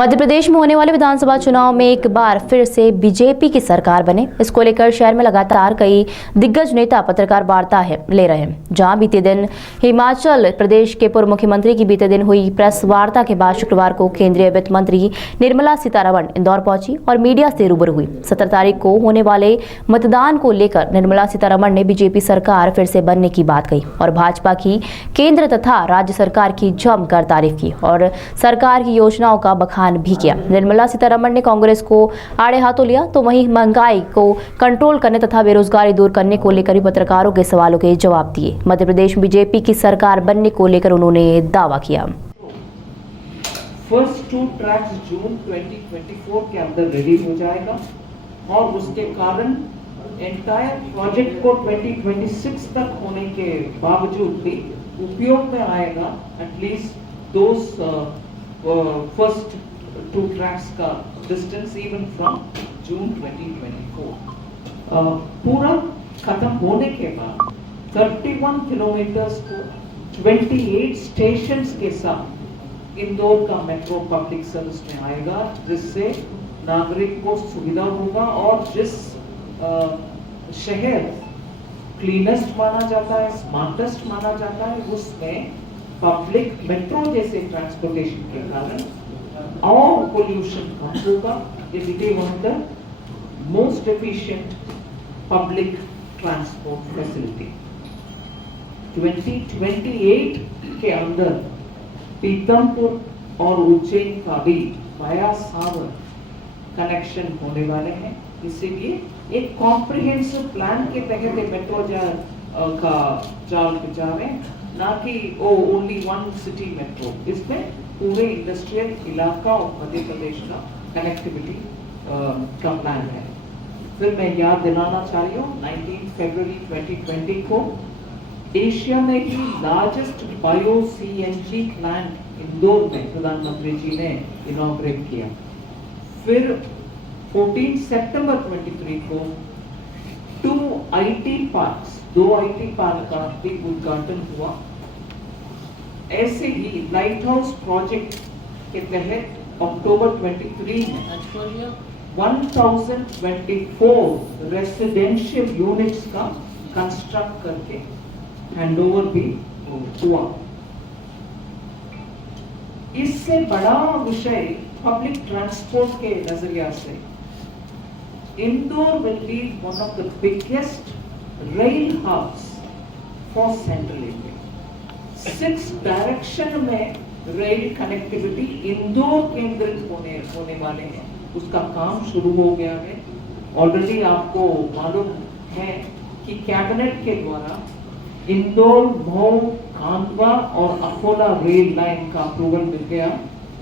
मध्य प्रदेश में होने वाले विधानसभा चुनाव में एक बार फिर से बीजेपी की सरकार बने, इसको लेकर शहर में लगातार कई दिग्गज नेता पत्रकार वार्ता ले रहे हैं। जहां बीते दिन हिमाचल प्रदेश के पूर्व मुख्यमंत्री की बीते दिन हुई प्रेस वार्ता के बाद शुक्रवार को केंद्रीय वित्त मंत्री निर्मला सीतारमण इंदौर पहुंची और मीडिया से रूबरू हुई। 17 तारीख को होने वाले मतदान को लेकर निर्मला सीतारमण ने बीजेपी सरकार फिर से बनने की बात कही और भाजपा की केंद्र तथा राज्य सरकार की जमकर तारीफ की और सरकार की योजनाओं का बखान भी किया। निर्मला सीतारमण ने कांग्रेस को आड़े हाथों लिया तो वहीं महंगाई को कंट्रोल करने तथा बेरोजगारी दूर करने को लेकर भी पत्रकारों के सवालों के जवाब दिए। मध्य प्रदेश में बीजेपी की सरकार बनने को लेकर उन्होंने दावा किया। फर्स्ट 2 ट्रैक्स जून 2024 के अंदर रेडी हो जाएगा और उसके कारण एंटायर प्रोजेक्ट को 2026 तक होने के बावजूद भी उपयोग में आएगा। एटलीस्ट फर्स्ट 2 ट्रैक्स का डिस्टेंस इवन फ्रॉम जून 2024 पूरा खत्म होने के बाद 31 किलोमीटर्स को 28 स्टेशंस के साथ इंदौर का मेट्रो पब्लिक सर्विस में आएगा, जिससे नागरिक को सुविधा होगा और जिस शहर क्लीनेस्ट माना जाता है, स्मार्टेस्ट माना जाता है, उसमें पब्लिक मेट्रो जैसे ट्रांसपोर्टेशन के कारण और पोल्यूशन कम होगा। It will be one of the most efficient public transport facility. 2028 के अंदर पीतमपुर और उज्जैन का भी वाया सावर कनेक्शन होने वाले हैं। इसीलिए एक कॉम्प्रिहेंसिव प्लान के तहत मेट्रो का जाल बिछा रहे हैं, ना कि ओनली वन सिटी मेट्रो। इसमें पूरे इंडस्ट्रियल इलाका और मध्य प्रदेश का कनेक्टिविटी का प्लान है। फिर मैं याद दिलाना चाह रही हूँ 19 फरवरी 2020 को एशिया में ही largest bio CNG plant Indore में प्रधानमंत्री जी ने इनॉग्रेट किया। फिर 14 सितंबर 23 को 2 IT पार्क्स, 2 IT पार्क का भी उद्घाटन हुआ। ऐसे ही लाइट हाउस प्रोजेक्ट के तहत अक्टूबर 23 में 1024 रेसिडेंशियल यूनिट्स का कंस्ट्रक्ट करके हैंडओवर भी हुआ। इससे बड़ा विषय पब्लिक ट्रांसपोर्ट के नजरिया से Indore will be one of the biggest rail hubs for central India. 6 direction में रेल कनेक्टिविटी इंदौर केंद्रित होने वाले हैं। उसका काम शुरू हो गया है। ऑलरेडी आपको मालूम है कि कैबिनेट के द्वारा इंदौर, मऊ, खांडवा और अकोला रेल लाइन का अप्रूवल मिल गया।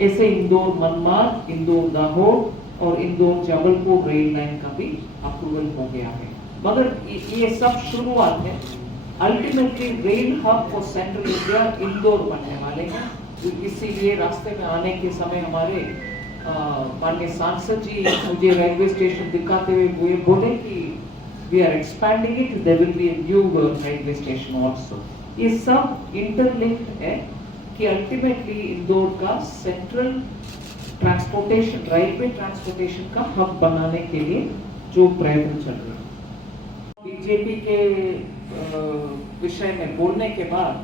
ऐसे इंदौर मनमाड, इंदौर दाहोद और इंदौर जबलपुर रेल लाइन का भी अप्रूवल हो गया है। मगर ये सब शुरुआत है। Ultimately rail hub for central India Indore बनने वाले हैं। इसीलिए रास्ते में आने के समय हमारे माननीय सांसद जी मुझे रेलवे स्टेशन दिखाते हुए बोले कि we are expanding it, there will be a new railway station also. ये सब इंटरलिंक्ड है कि अल्टीमेटली इंदौर का सेंट्रल ट्रांसपोर्टेशन, रेलवे ट्रांसपोर्टेशन का हब बनाने के लिए जो प्रयत्न चल रहे हैं। बीजेपी के विषय में बोलने के बाद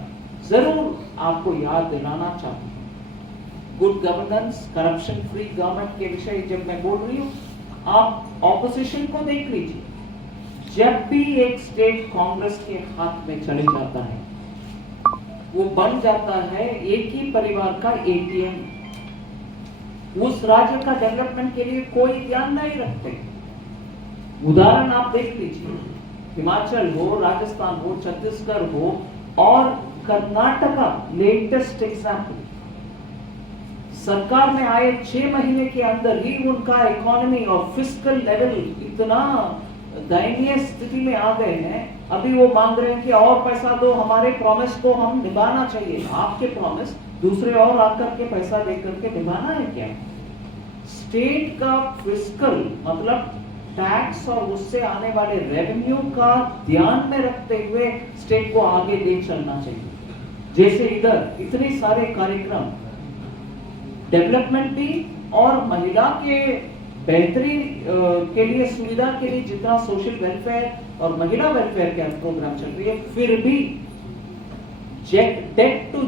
जरूर आपको याद दिलाना चाहूँ, good governance, corruption free government के विषय जब मैं बोल रही हूँ, आप ऑपोजिशन को देख लीजिए। जब भी एक स्टेट कांग्रेस के हाथ में चले जाता है, वो बन जाता है एक ही परिवार का ATM। उस राज्य का डेवलपमेंट के लिए कोई ध्यान नहीं रखते। उदाहरण आप देख लीजिए, हिमाचल हो, राजस्थान हो, छत्तीसगढ़ हो और कर्नाटका लेटेस्ट एग्जाम्पल। सरकार में आए 6 महीने के अंदर ही उनका इकोनॉमी और फिस्कल लेवल इतना दयनीय स्थिति में आ गए हैं। अभी वो मांग रहे हैं कि और पैसा दो, हमारे प्रॉमिस को हम निभाना चाहिए। आपके प्रॉमिस दूसरे और आकर के पैसा देकर के निभाना है क्या? स्टेट का फिस्कल मतलब टैक्स और उससे आने वाले रेवेन्यू का ध्यान में रखते हुए स्टेट को आगे ले चलना चाहिए। जैसे इधर इतने सारे कार्यक्रम डेवलपमेंट भी और महिला के बेहतरी के लिए, सुविधा के लिए जितना सोशल वेलफेयर और महिला वेलफेयर का प्रोग्राम चल रही है, फिर भी डेट टू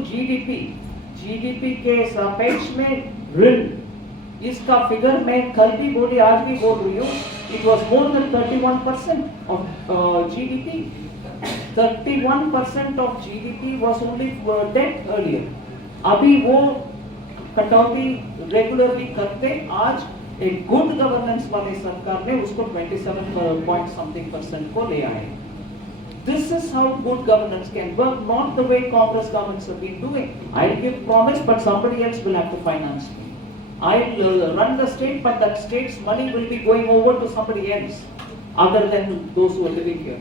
जीडीपी के सापेक्ष में ऋण, इसका फिगर मैं कल भी बोली, आज भी बोल रही हूँ, it was more than 31% of GDP. 31% of GDP was only debt earlier. अभी वो कटौती रेगुलरली करते, आज एक गुड गवर्नेंस वाली सरकार ने उसको 27 point something % को ले आए. This is how good governance can work, not the way Congress governments have been doing. I'll give promise, but somebody else will have to finance me. I'll run the state, but that state's money will be going over to somebody else, other than those who are living here.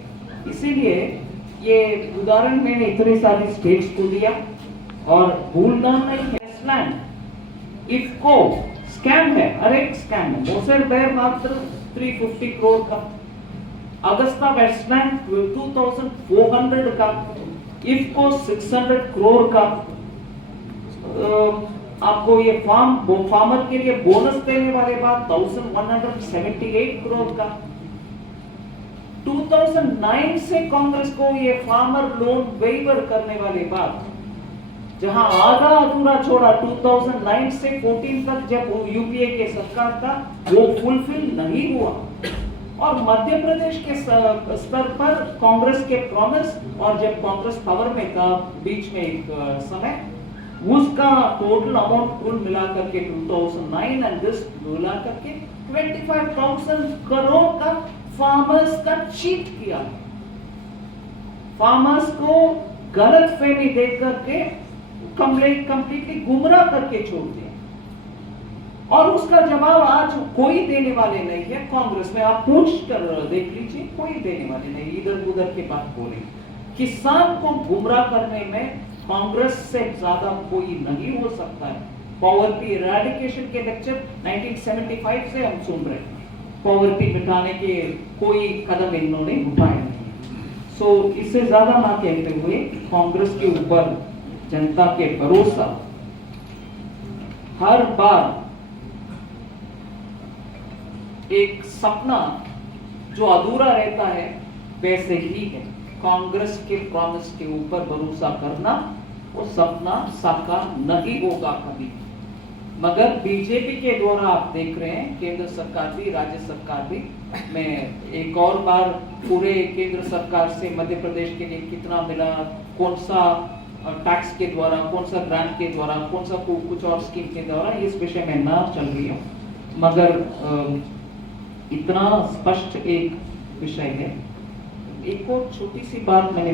इसीलिए ये उदाहरण मैंने इतने सारे states को दिया, और भूलना नहीं है स्लैम, इफको स्कैम है, अरे स्कैम है. मोसेर बेर मात्र 350 करोड़ का, अगस्ता वेस्टलैंड 2400 का, इफको 600 करोड़ का. आपको ये फार्मर के लिए बोनस देने वाले बाद 1178 करोड़ का. 2009 से कांग्रेस को ये फार्मर लोन वेवर करने वाले बाद, जहां आधा अधूरा छोड़ा 2009 से 14 तक जब यूपीए के सरकार था, वो फुलफिल नहीं हुआ. और मध्य प्रदेश के स्तर पर कांग्रेस के प्रॉमिस, और जब कांग्रेस पावर में था बीच में एक समय, उसका टोटल अमाउंट कुल मिलाकर के 2009 एंड दिस मिला करके 25,000 करोड़ का फार्मर्स का चीट किया. फार्मर्स को गलत फहमी दे करके कंप्लीटली गुमराह करके छोड़ दिया. और उसका जवाब आज कोई देने वाले नहीं है. कांग्रेस में आप पूछ कर देख लीजिए, कोई देने वाले नहीं. इधर उधर की बात बोले. किसान को गुमराह करने में कांग्रेस से ज्यादा कोई नहीं हो सकता है. पॉवर्टी इरेडिकेशन के लेक्चर 1975 से हम सुन रहे हैं. पॉवर्टी मिटाने के कोई कदम इन्होंने उठाए नहीं. सो इससे ज्यादा ना कहते हुए, कांग्रेस के ऊपर जनता के भरोसा हर बार एक सपना जो अधूरा रहता है वैसे ही है. कांग्रेस के प्रॉमिस के ऊपर भरोसा करना, वो सपना साकार नहीं होगा कभी. मगर बीजेपी के द्वारा आप देख रहे हैं, केंद्र सरकार भी, राज्य सरकार भी. मैं एक और बार पूरे केंद्र सरकार से मध्य प्रदेश के लिए कितना मिला, कौन सा टैक्स के द्वारा, कौन सा ग्रांट के द्वारा, कौन सा कुछ और स्कीम के द्वारा, इस विषय में ना चल रही हूँ. मगर इतना स्पष्ट एक विषय है. एक और छोटी सी बात मैंने